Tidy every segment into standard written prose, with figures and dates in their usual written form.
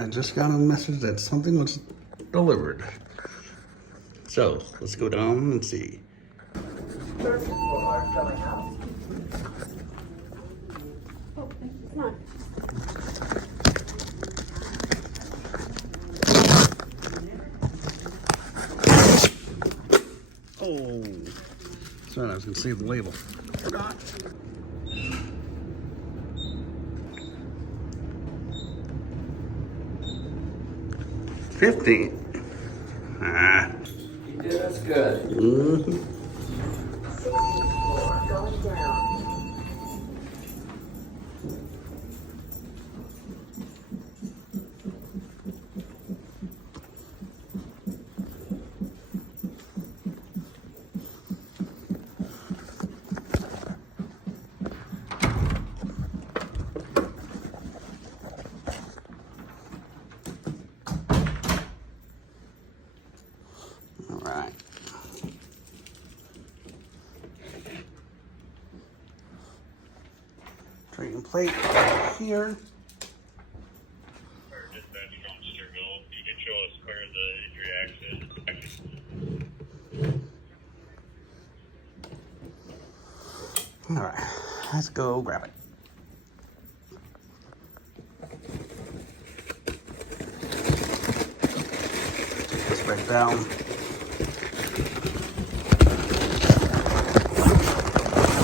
I just got a message that something was delivered. So let's go down and see. First floor going up. Oh, it's not. Oh, sorry, I was gonna save the label. Forgot. $15. Ah. You did us good. Mm-hmm. 16th floor going down. All right. Trading plate here. Dispatch from Sterville. You can show us where the injury accident. All right, let's go grab it. Take this back down.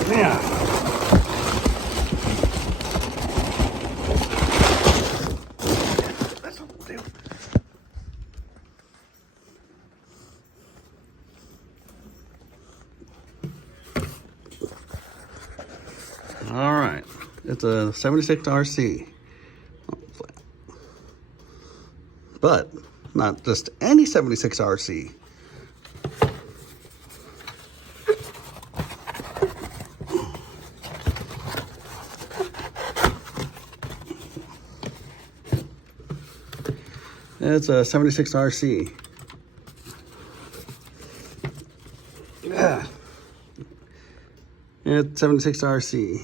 Yeah. That's what we'll do. All right, it's a 76RC, but not just any 76RC. It's a 76RC. Yeah. It's 76RC.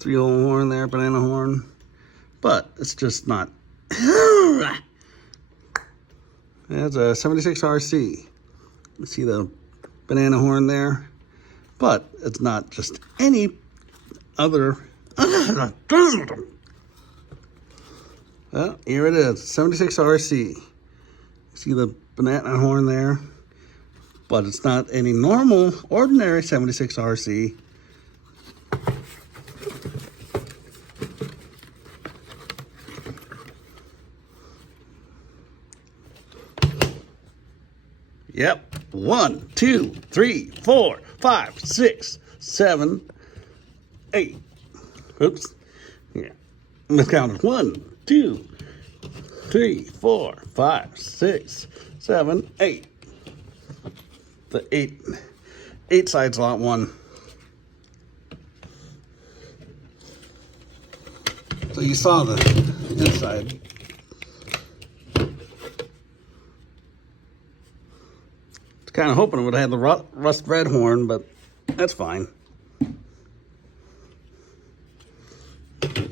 3-hole horn there, banana horn. But it's just not. It's a 76RC. You see the banana horn there? But it's not just any other. Well, here it is, 76RC. See the banana horn there? But it's not any normal, ordinary 76RC. Yep, 1, 2, 3, 4, 5, 6, 7, 8. Oops. Yeah. Let's count it. 1, 2, 3, 4, 5, 6, 7, 8. The eight sides lot 1. So you saw the inside. Kind of hoping it would have had the rust red horn, but that's fine.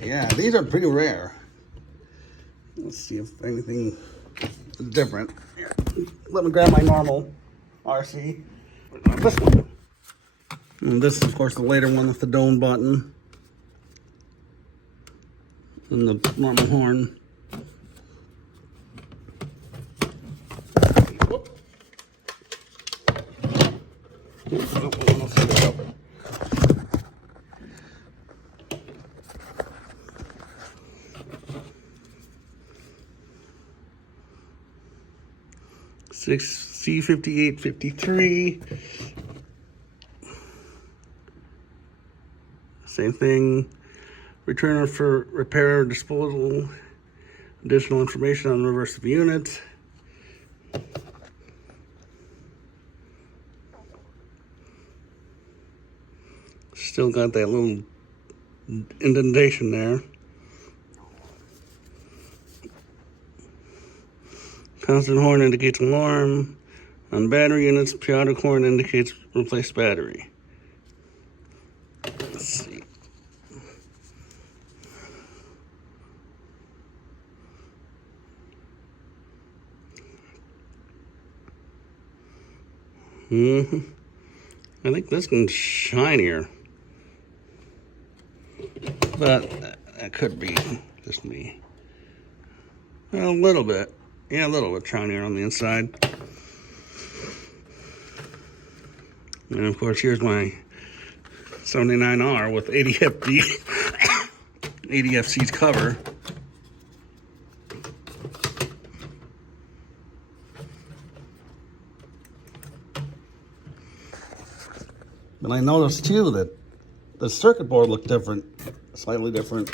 Yeah, these are pretty rare. Let's see if anything is different. Here, let me grab my normal RC. This one. And this is, of course, the later one with the dome button and the normal horn. Whoop. 6C5853. Same thing. Returner for repair or disposal. Additional information on the reverse of the unit. Still got that little indentation there. Constant horn indicates alarm. On battery units, periodic horn indicates replace battery. Let's see. Hmm. I think this one's shinier. But that could be just me. Well, a little bit. Yeah, a little bit shinier on the inside. And of course, here's my 79R with ADFC's cover. But I noticed too that the circuit board looked different, slightly different.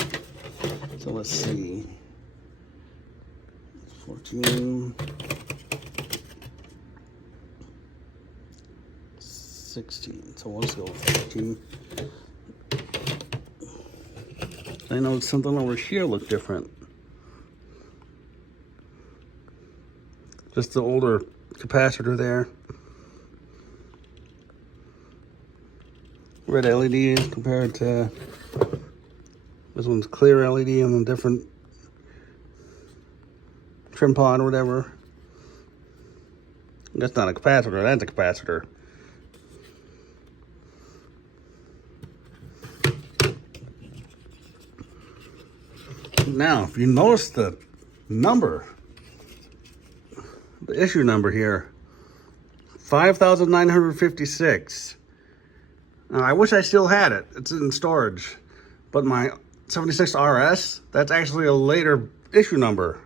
So let's see. 14, 16. So let's go with 14. I know something over here looked different. Just the older capacitor there. Red LED compared to this one's clear LED and a different trim pod or whatever. That's not a capacitor, that's a capacitor. Now, if you notice the number, the issue number here, 5,956. Now, I wish I still had it. It's in storage. But my 76RS, that's actually a later issue number.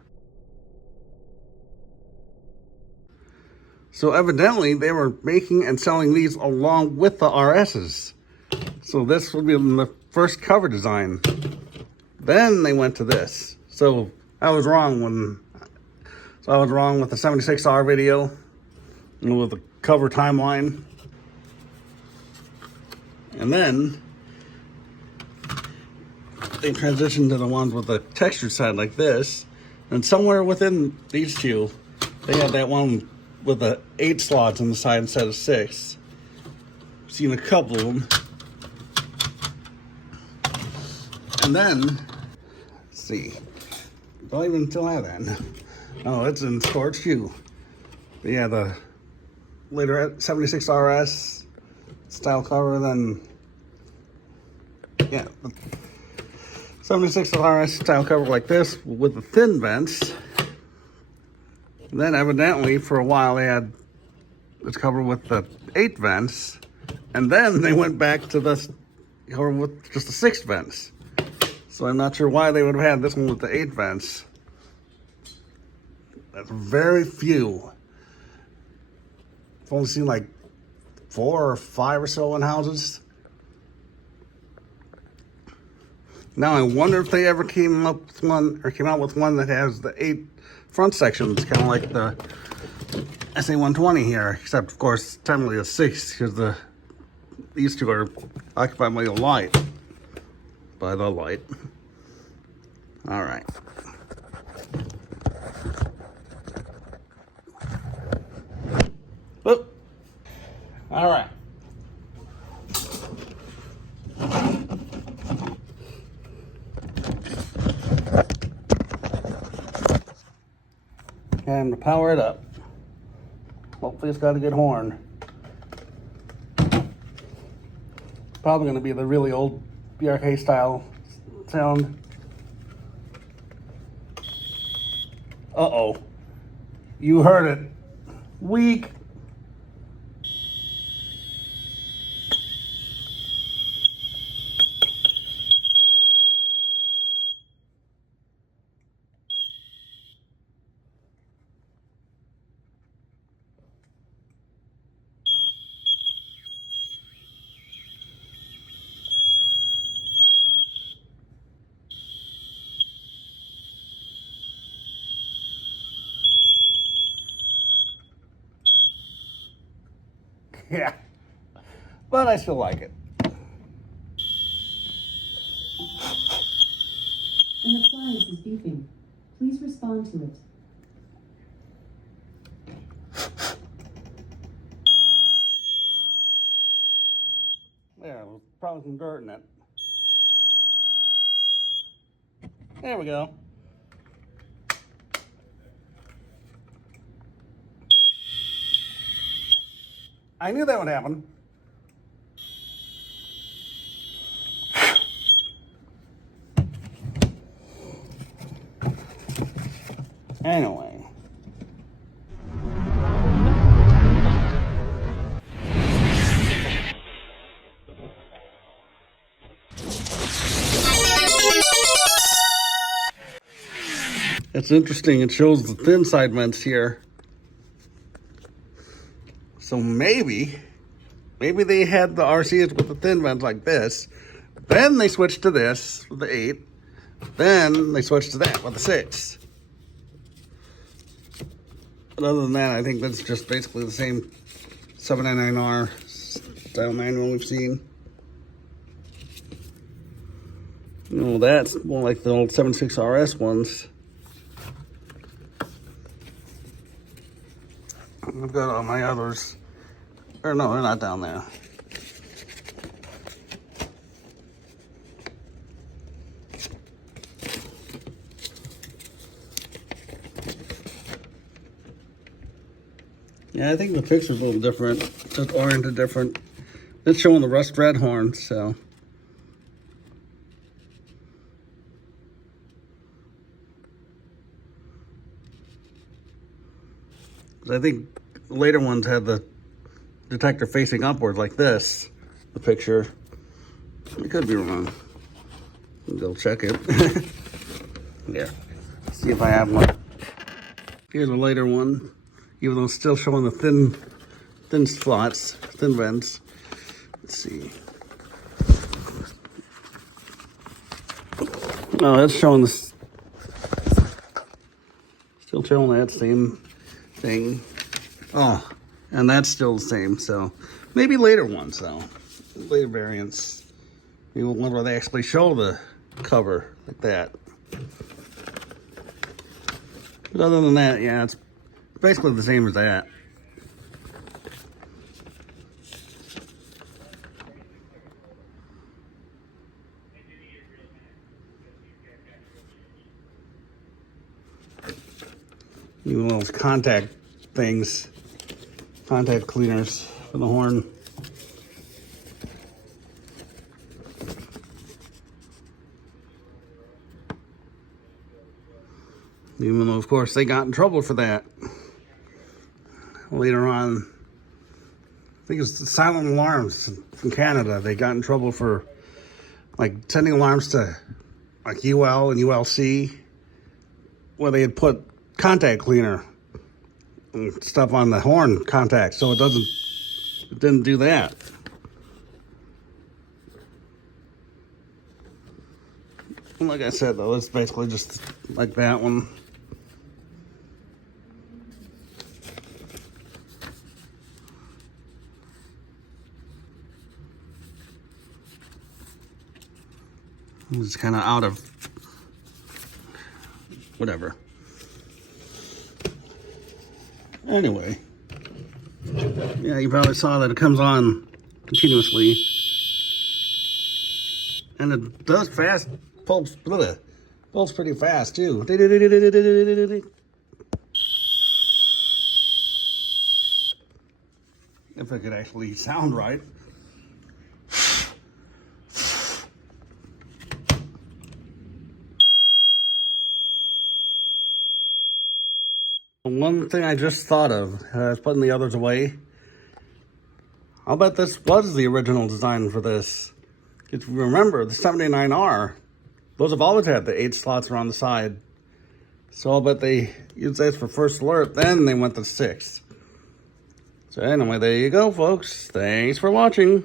So evidently, they were making and selling these along with the RSs. So this would be the first cover design. Then they went to this. So I was wrong with the 76R video and with the cover timeline. And then they transitioned to the ones with the textured side like this. And somewhere within these two, they had that one with the 8 slots on the side instead of 6. I've seen a couple of them. And then, let's see, don't even still have that. Oh, it's in storage too. But yeah, the later 76RS style cover, then yeah, the 76RS style cover like this with the thin vents. And then evidently for a while they had this cover with the 8 vents, and then they went back to this cover with just the 6 vents. So I'm not sure why they would have had this one with the 8 vents. That's very few. I've only seen like 4 or 5 or so in houses. Now I wonder if they ever came out with one that has the 8 front sections, kind of like the SA120 here, except of course technically a 6 because these two are occupied by the light. All right. Whoop. All right. Time to power it up. Hopefully it's got a good horn. Probably going to be the really old BRK style sound. Uh-oh. You heard it. Weak. Yeah. But I still like it. An appliance is beeping. Please respond to it. There, there's probably some dirt in it. There we go. I knew that would happen. Anyway. It's interesting, it shows the thin side vents here. So maybe they had the RCs with the thin vents like this. Then they switched to this with the 8. Then they switched to that with the 6. But other than that, I think that's just basically the same 799R style manual we've seen. You know, that's more like the old 76RS ones. I've got all my others. Or no, they're not down there. Yeah, I think the picture's a little different. Just oriented different. It's showing the rust red horn, so. I think the later ones had the detector facing upwards like this, the picture. I could be wrong. Go check it. Yeah. See if I have one. Here's a later one. Even though it's still showing the thin slots, thin vents. Let's see. No, it's showing this. Still showing that same thing. Oh, and that's still the same. So maybe later ones though, later variants. Maybe one where they actually show the cover like that. But other than that, yeah, it's basically the same as that. Even those contact things, contact cleaners for the horn. Even though, of course, they got in trouble for that. Later on, I think it's the silent alarms from Canada. They got in trouble for like sending alarms to like UL and ULC where they had put contact cleaner and stuff on the horn contact, so it didn't do that. And like I said though, it's basically just like that one. It's kind of out of whatever. Anyway, yeah, you probably saw that it comes on continuously, and it does fast pulse pretty fast too. If it could actually sound right. One thing I just thought of, I was putting the others away. I'll bet this was the original design for this. If you remember, the 79R, those have always had the 8 slots around the side. So I'll bet they used this for first alert, then they went to 6. So anyway, there you go, folks. Thanks for watching.